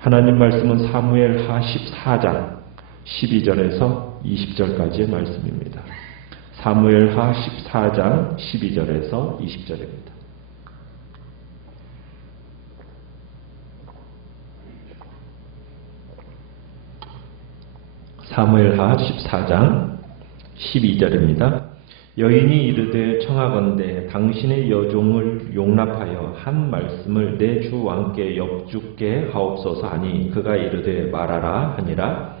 하나님 말씀은 사무엘하 14장 12절에서 20절까지의 말씀입니다. 사무엘하 14장 12절에서 20절입니다. 사무엘하 14장 12절입니다. 여인이 이르되 청하건대 당신의 여종을 용납하여 한 말씀을 내 주 왕께 엽죽게 하옵소서 하니 그가 이르되 말하라 하니라.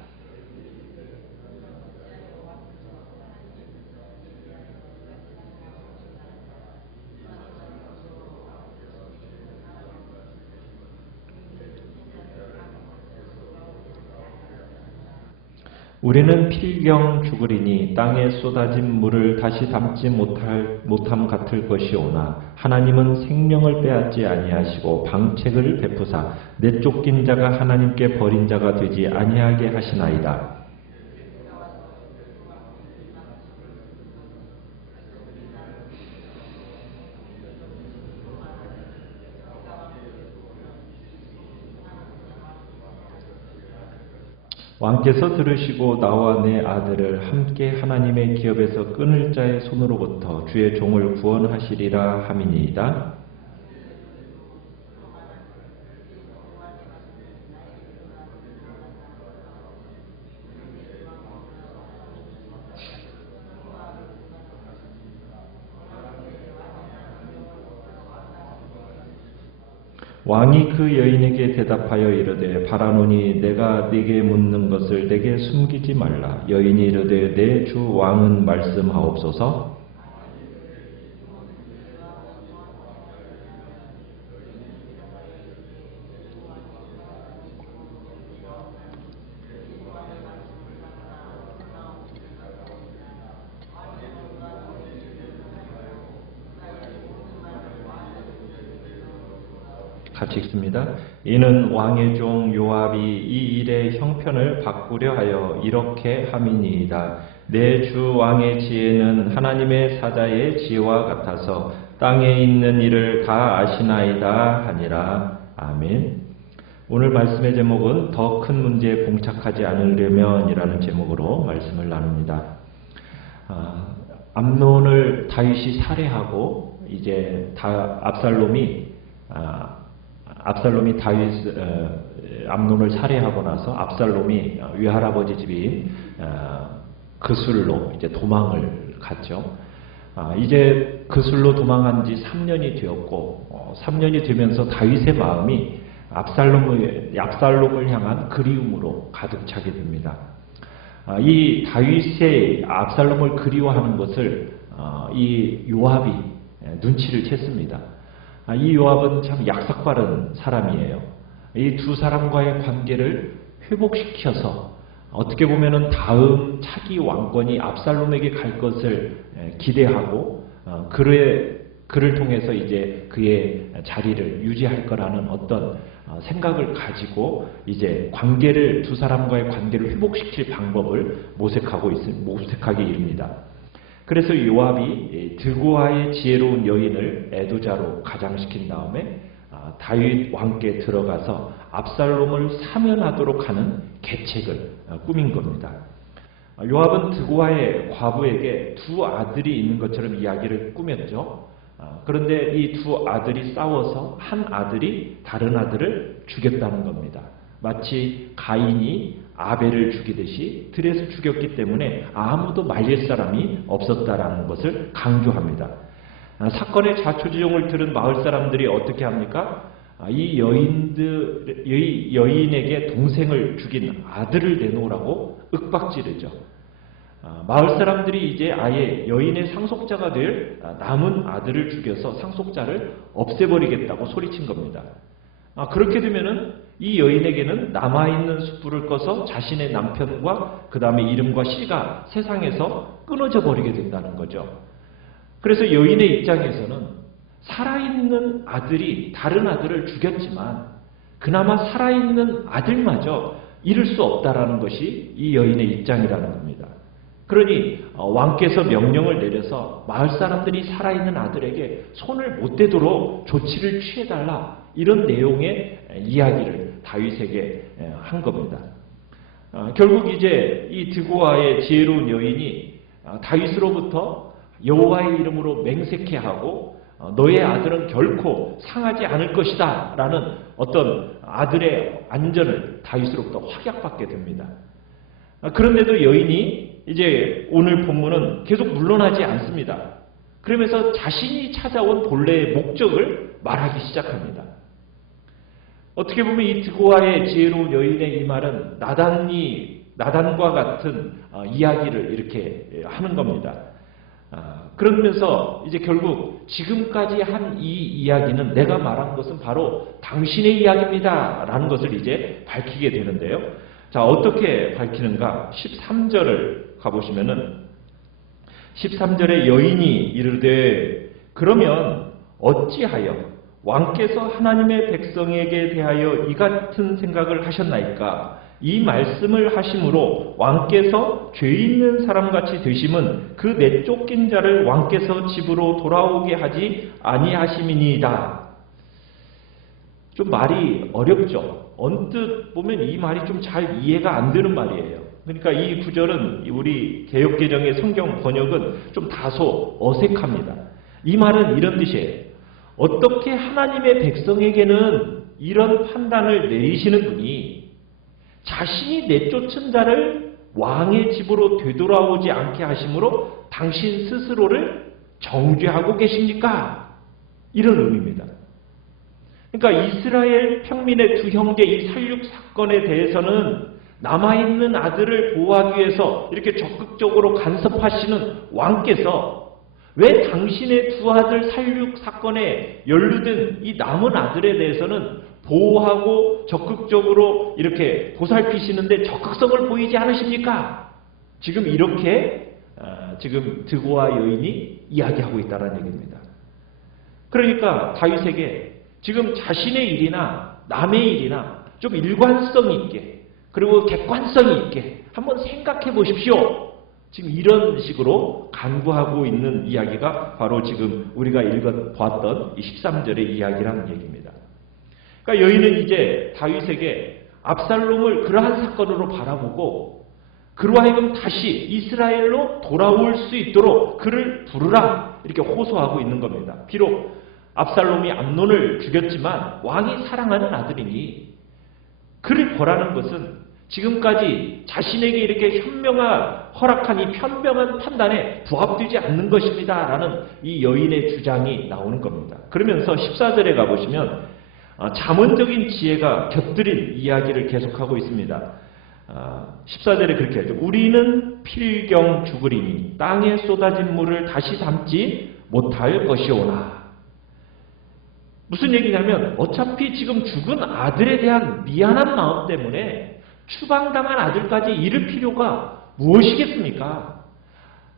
우리는 필경 죽으리니 땅에 쏟아진 물을 다시 담지 못함 같을 것이오나 하나님은 생명을 빼앗지 아니하시고 방책을 베푸사 내쫓긴 자가 하나님께 버린 자가 되지 아니하게 하시나이다. 왕께서 들으시고 나와 내 아들을 함께 하나님의 기업에서 끊을 자의 손으로부터 주의 종을 구원하시리라 함이니이다. 왕이 그 여인에게 대답하여 이르되 바라노니 내가 네게 묻는 것을 내게 숨기지 말라. 여인이 이르되 내 주 왕은 말씀하옵소서. 같이 읽습니다. 이는 왕의 종 요압이 이 일의 형편을 바꾸려 하여 이렇게 함이니이다. 내 주 왕의 지혜는 하나님의 사자의 지혜와 같아서 땅에 있는 일을 다 아시나이다 하니라. 아멘. 오늘 말씀의 제목은 더 큰 문제에 봉착하지 않으려면이라는 제목으로 말씀을 나눕니다. 암논을 다윗이 살해하고 이제 압살롬이 암논을 살해하고 나서 압살롬이 외할아버지 집인 그술로 이제 도망을 갔죠. 이제 그술로 도망한 지 3년이 되었고 3년이 되면서 다윗의 마음이 압살롬을 향한 그리움으로 가득 차게 됩니다. 이 다윗의 압살롬을 그리워하는 것을 이 요압이 눈치를 챘습니다. 이 요압은 참 약삭 빠른 사람이에요. 이 두 사람과의 관계를 회복시켜서 어떻게 보면은 다음 차기 왕권이 압살롬에게 갈 것을 기대하고 그를 통해서 이제 그의 자리를 유지할 거라는 어떤 생각을 가지고 이제 두 사람과의 관계를 회복시킬 방법을 모색하게 이릅니다. 그래서 요압이 드고아의 지혜로운 여인을 애도자로 가장시킨 다음에 다윗 왕께 들어가서 압살롬을 사면하도록 하는 계책을 꾸민 겁니다. 요압은 드고아의 과부에게 두 아들이 있는 것처럼 이야기를 꾸몄죠. 그런데 이 두 아들이 싸워서 한 아들이 다른 아들을 죽였다는 겁니다. 마치 가인이 아벨을 죽이듯이 들에서 죽였기 때문에 아무도 말릴 사람이 없었다라는 것을 강조합니다. 사건의 자초지종을 들은 마을 사람들이 어떻게 합니까? 이 여인에게 동생을 죽인 아들을 내놓으라고 윽박지르죠. 마을 사람들이 이제 아예 여인의 상속자가 될 남은 아들을 죽여서 상속자를 없애버리겠다고 소리친 겁니다. 그렇게 되면은 이 여인에게는 남아있는 숯불을 꺼서 자신의 남편과 그 다음에 이름과 씨가 세상에서 끊어져 버리게 된다는 거죠. 그래서 여인의 입장에서는 살아있는 아들이 다른 아들을 죽였지만 그나마 살아있는 아들마저 잃을 수 없다라는 것이 이 여인의 입장이라는 겁니다. 그러니 왕께서 명령을 내려서 마을 사람들이 살아있는 아들에게 손을 못 대도록 조치를 취해달라, 이런 내용의 이야기를 다윗에게 한 겁니다. 결국 이제 이 드고아의 지혜로운 여인이 다윗으로부터 여호와의 이름으로 맹세케 하고 너의 아들은 결코 상하지 않을 것이다 라는 어떤 아들의 안전을 다윗으로부터 확약받게 됩니다. 그런데도 여인이 이제 오늘 본문은 계속 물러나지 않습니다. 그러면서 자신이 찾아온 본래의 목적을 말하기 시작합니다. 어떻게 보면 이 드고아의 지혜로운 여인의 이 말은 나단과 같은 이야기를 이렇게 하는 겁니다. 그러면서 이제 결국 지금까지 한 이 이야기는 내가 말한 것은 바로 당신의 이야기입니다 라는 것을 이제 밝히게 되는데요. 자, 어떻게 밝히는가? 13절을 가보시면은 13절에 여인이 이르되 그러면 어찌하여 왕께서 하나님의 백성에게 대하여 이 같은 생각을 하셨나이까? 이 말씀을 하심으로 왕께서 죄 있는 사람같이 되심은 그 내쫓긴 자를 왕께서 집으로 돌아오게 하지 아니하심이니이다. 좀 말이 어렵죠. 언뜻 보면 이 말이 좀 잘 이해가 안 되는 말이에요. 그러니까 이 구절은 우리 개역개정의 성경 번역은 좀 다소 어색합니다. 이 말은 이런 뜻이에요. 어떻게 하나님의 백성에게는 이런 판단을 내리시는 분이 자신이 내쫓은 자를 왕의 집으로 되돌아오지 않게 하심으로 당신 스스로를 정죄하고 계십니까? 이런 의미입니다. 그러니까 이스라엘 평민의 두 형제 이 살육 사건에 대해서는 남아있는 아들을 보호하기 위해서 이렇게 적극적으로 간섭하시는 왕께서 왜 당신의 두 아들 살육 사건에 연루된 이 남은 아들에 대해서는 보호하고 적극적으로 이렇게 보살피시는데 적극성을 보이지 않으십니까? 지금 이렇게 지금 드고아 여인이 이야기하고 있다는 얘기입니다. 그러니까 다윗에게 지금 자신의 일이나 남의 일이나 좀 일관성 있게 그리고 객관성 있게 한번 생각해 보십시오. 지금 이런 식으로 간구하고 있는 이야기가 바로 지금 우리가 읽어봤던 이 13절의 이야기라는 얘기입니다. 그러니까 여인은 이제 다윗에게 압살롬을 그러한 사건으로 바라보고 그로 하여금 다시 이스라엘로 돌아올 수 있도록 그를 부르라 이렇게 호소하고 있는 겁니다. 비록 압살롬이 암논을 죽였지만 왕이 사랑하는 아들이니 그를 벌하는 것은 지금까지 자신에게 이렇게 허락한 이 편명한 판단에 부합되지 않는 것입니다 라는 이 여인의 주장이 나오는 겁니다. 그러면서 14절에 가보시면 자문적인 지혜가 곁들인 이야기를 계속하고 있습니다. 14절에 그렇게 하죠. 우리는 필경 죽으리니 땅에 쏟아진 물을 다시 담지 못할 것이오나. 무슨 얘기냐면 어차피 지금 죽은 아들에 대한 미안한 마음 때문에 추방당한 아들까지 잃을 필요가 무엇이겠습니까?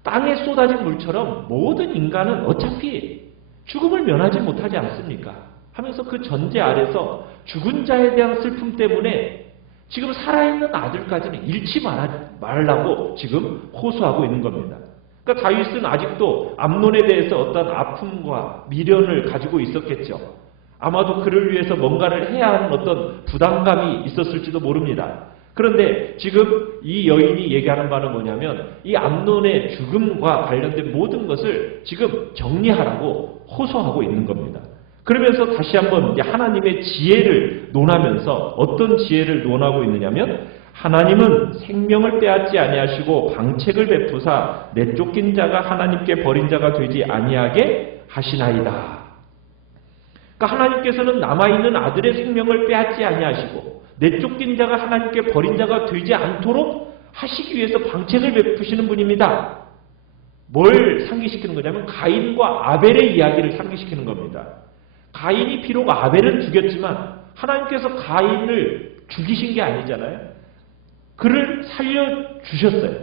땅에 쏟아진 물처럼 모든 인간은 어차피 죽음을 면하지 못하지 않습니까? 하면서 그 전제 아래서 죽은 자에 대한 슬픔 때문에 지금 살아있는 아들까지는 잃지 말라고 지금 호소하고 있는 겁니다. 그러니까 다윗은 아직도 암논에 대해서 어떤 아픔과 미련을 가지고 있었겠죠. 아마도 그를 위해서 뭔가를 해야 하는 어떤 부담감이 있었을지도 모릅니다. 그런데 지금 이 여인이 얘기하는 바는 뭐냐면 이 암논의 죽음과 관련된 모든 것을 지금 정리하라고 호소하고 있는 겁니다. 그러면서 다시 한번 하나님의 지혜를 논하면서 어떤 지혜를 논하고 있느냐면 하나님은 생명을 빼앗지 아니하시고 방책을 베푸사 내쫓긴 자가 하나님께 버린 자가 되지 아니하게 하시나이다. 그러니까 하나님께서는 남아있는 아들의 생명을 빼앗지 아니하시고 내쫓긴 자가 하나님께 버린 자가 되지 않도록 하시기 위해서 방책을 베푸시는 분입니다. 뭘 상기시키는 거냐면 가인과 아벨의 이야기를 상기시키는 겁니다. 가인이 비록 아벨은 죽였지만 하나님께서 가인을 죽이신 게 아니잖아요. 그를 살려주셨어요.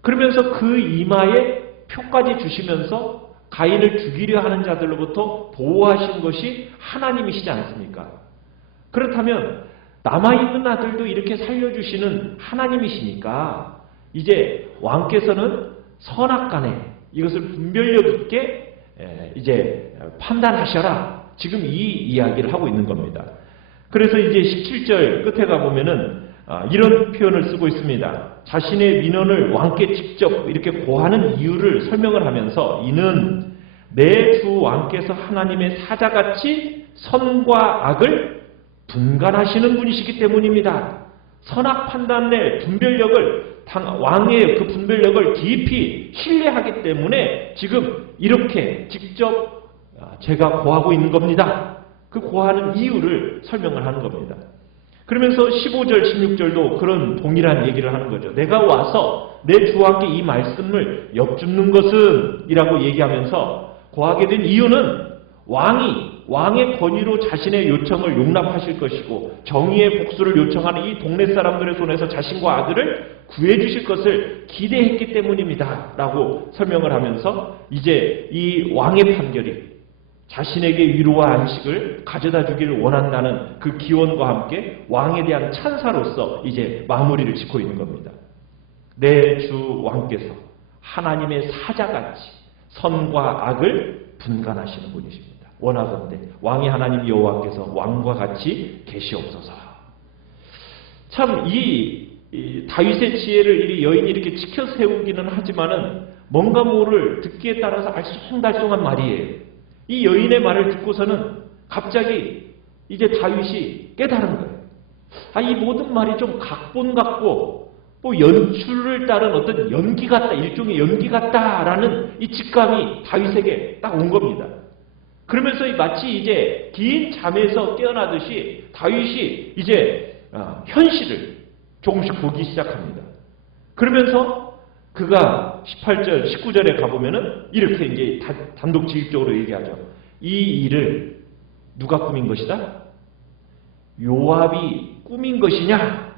그러면서 그 이마에 표까지 주시면서 가인을 죽이려 하는 자들로부터 보호하신 것이 하나님이시지 않습니까? 그렇다면 남아있는 아들도 이렇게 살려주시는 하나님이시니까 이제 왕께서는 선악간에 이것을 분별력 있게 이제 판단하셔라. 지금 이 이야기를 하고 있는 겁니다. 그래서 이제 17절 끝에 가보면은 이런 표현을 쓰고 있습니다. 자신의 민원을 왕께 직접 이렇게 고하는 이유를 설명을 하면서 이는 내 주 왕께서 하나님의 사자같이 선과 악을 분간하시는 분이시기 때문입니다. 선악 판단의 분별력을 왕의 그 분별력을 깊이 신뢰하기 때문에 지금 이렇게 직접 제가 고하고 있는 겁니다. 그 고하는 이유를 설명을 하는 겁니다. 그러면서 15절, 16절도 그런 동일한 얘기를 하는 거죠. 내가 와서 내 주왕께 이 말씀을 엿줍는 것은 이라고 얘기하면서 고하게 된 이유는 왕의 권위로 자신의 요청을 용납하실 것이고 정의의 복수를 요청하는 이 동네 사람들의 손에서 자신과 아들을 구해주실 것을 기대했기 때문입니다. 라고 설명을 하면서 이제 이 왕의 판결이 자신에게 위로와 안식을 가져다 주기를 원한다는 그 기원과 함께 왕에 대한 찬사로서 이제 마무리를 짓고 있는 겁니다. 내 주 왕께서 하나님의 사자같이 선과 악을 분간하시는 분이십니다. 원하건대 왕의 하나님 여호와께서 왕과 같이 계시옵소서. 참 이 다윗의 지혜를 이 여인이 이렇게 지켜 세우기는 하지만은 뭔가 모를 듣기에 따라서 알쏭달쏭한 말이에요. 이 여인의 말을 듣고서는 갑자기 이제 다윗이 깨달은 거예요. 이 모든 말이 좀 각본 같고 뭐 연출을 따른 어떤 연기 같다, 일종의 연기 같다라는 이 직감이 다윗에게 딱 온 겁니다. 그러면서 마치 이제 긴 잠에서 깨어나듯이 다윗이 이제 현실을 조금씩 보기 시작합니다. 그러면서 그가 18절, 19절에 가보면은 이렇게 이제 단독지휘적으로 얘기하죠. 이 일을 누가 꾸민 것이다? 요압이 꾸민 것이냐?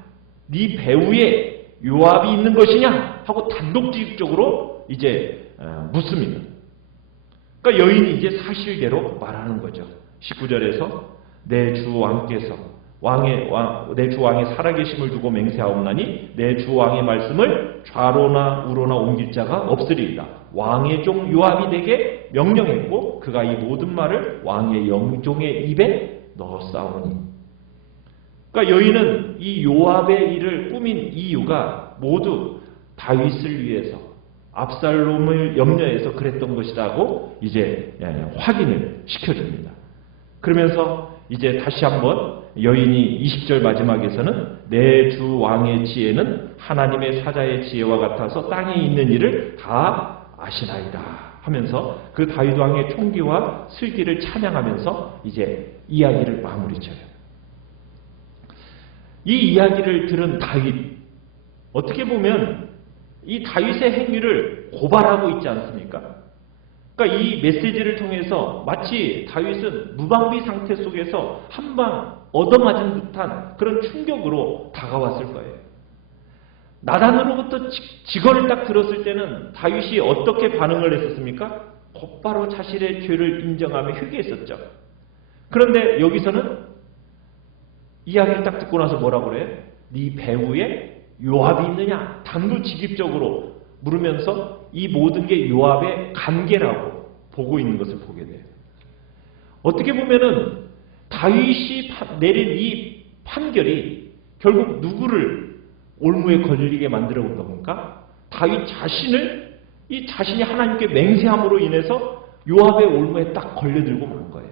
네 배후에 요압이 있는 것이냐? 하고 단독지휘적으로 이제 묻습니다. 그러니까 여인이 이제 사실대로 말하는 거죠. 19절에서 내 주 왕께서 내 주 왕의 살아계심을 두고 맹세하옵나니 내 주 왕의 말씀을 좌로나 우로나 옮길 자가 없으리이다. 왕의 종 요압이 내게 명령했고 그가 이 모든 말을 왕의 영종의 입에 넣었사오니. 그러니까 여인은 이 요압의 일을 꾸민 이유가 모두 다윗을 위해서 압살롬을 염려해서 그랬던 것이라고 이제 확인을 시켜줍니다. 그러면서 이제 다시 한번 여인이 20절 마지막에서는 내 주 왕의 지혜는 하나님의 사자의 지혜와 같아서 땅에 있는 일을 다 아시나이다 하면서 그 다윗 왕의 총기와 슬기를 찬양하면서 이제 이야기를 마무리 쳐요. 이 이야기를 들은 다윗, 어떻게 보면 이 다윗의 행위를 고발하고 있지 않습니까? 그러니까 이 메시지를 통해서 마치 다윗은 무방비 상태 속에서 한 방 얻어맞은 듯한 그런 충격으로 다가왔을 거예요. 나단으로부터 직언을 딱 들었을 때는 다윗이 어떻게 반응을 했었습니까? 곧바로 자신의 죄를 인정하며 회개했었죠. 그런데 여기서는 이야기를 딱 듣고 나서 뭐라고 그래요? 네 배후에 요압이 있느냐? 단도직입적으로 물으면서 이 모든 게 요압의 관계라고 보고 있는 것을 보게 돼요. 어떻게 보면은 다윗이 내린 이 판결이 결국 누구를 올무에 걸리게 만들어 온 겁니까? 다윗 자신이 하나님께 맹세함으로 인해서 요압의 올무에 딱 걸려들고 만 거예요.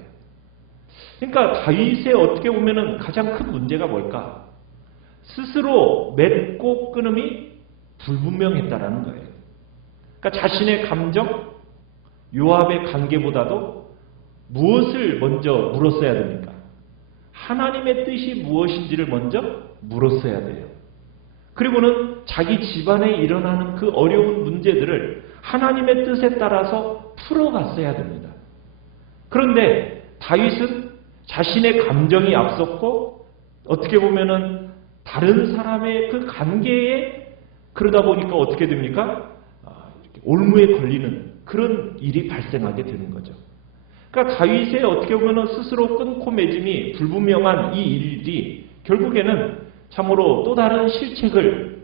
그러니까 다윗의 어떻게 보면은 가장 큰 문제가 뭘까? 스스로 맺고 끊음이 불분명했다라는 거예요. 그러니까 자신의 감정, 요압의 관계보다도 무엇을 먼저 물었어야 됩니까? 하나님의 뜻이 무엇인지를 먼저 물었어야 돼요. 그리고는 자기 집안에 일어나는 그 어려운 문제들을 하나님의 뜻에 따라서 풀어갔어야 됩니다. 그런데 다윗은 자신의 감정이 앞섰고 어떻게 보면은 다른 사람의 그 관계에 그러다 보니까 어떻게 됩니까? 올무에 걸리는 그런 일이 발생하게 되는 거죠. 그러니까 다윗의 어떻게 보면 스스로 끊고 맺음이 불분명한 이 일이 결국에는 참으로 또 다른 실책을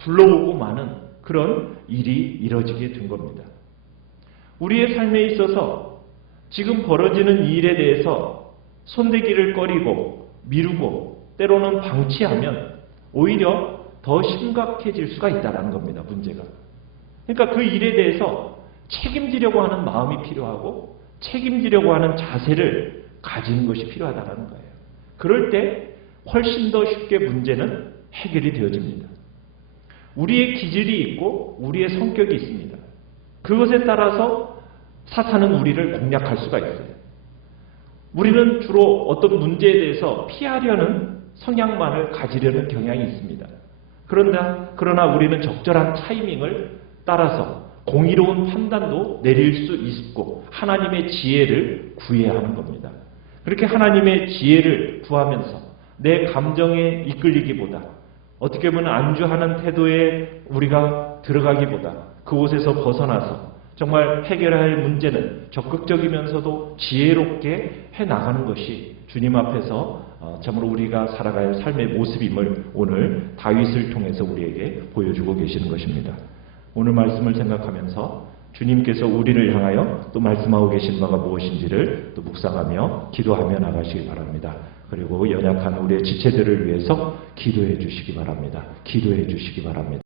불러오고 마는 그런 일이 이뤄지게 된 겁니다. 우리의 삶에 있어서 지금 벌어지는 일에 대해서 손대기를 꺼리고 미루고 때로는 방치하면 오히려 더 심각해질 수가 있다는 겁니다. 문제가. 그러니까 그 일에 대해서 책임지려고 하는 마음이 필요하고 책임지려고 하는 자세를 가지는 것이 필요하다는 거예요. 그럴 때 훨씬 더 쉽게 문제는 해결이 되어집니다. 우리의 기질이 있고 우리의 성격이 있습니다. 그것에 따라서 사탄은 우리를 공략할 수가 있어요. 우리는 주로 어떤 문제에 대해서 피하려는 성향만을 가지려는 경향이 있습니다. 그러나 우리는 적절한 타이밍을 따라서 공의로운 판단도 내릴 수 있고 하나님의 지혜를 구해야 하는 겁니다. 그렇게 하나님의 지혜를 구하면서 내 감정에 이끌리기보다 어떻게 보면 안주하는 태도에 우리가 들어가기보다 그곳에서 벗어나서 정말 해결할 문제는 적극적이면서도 지혜롭게 해나가는 것이 주님 앞에서 참으로 우리가 살아갈 삶의 모습임을 오늘 다윗을 통해서 우리에게 보여주고 계시는 것입니다. 오늘 말씀을 생각하면서 주님께서 우리를 향하여 또 말씀하고 계신 바가 무엇인지를 또 묵상하며 기도하며 나가시기 바랍니다. 그리고 연약한 우리의 지체들을 위해서 기도해 주시기 바랍니다. 기도해 주시기 바랍니다.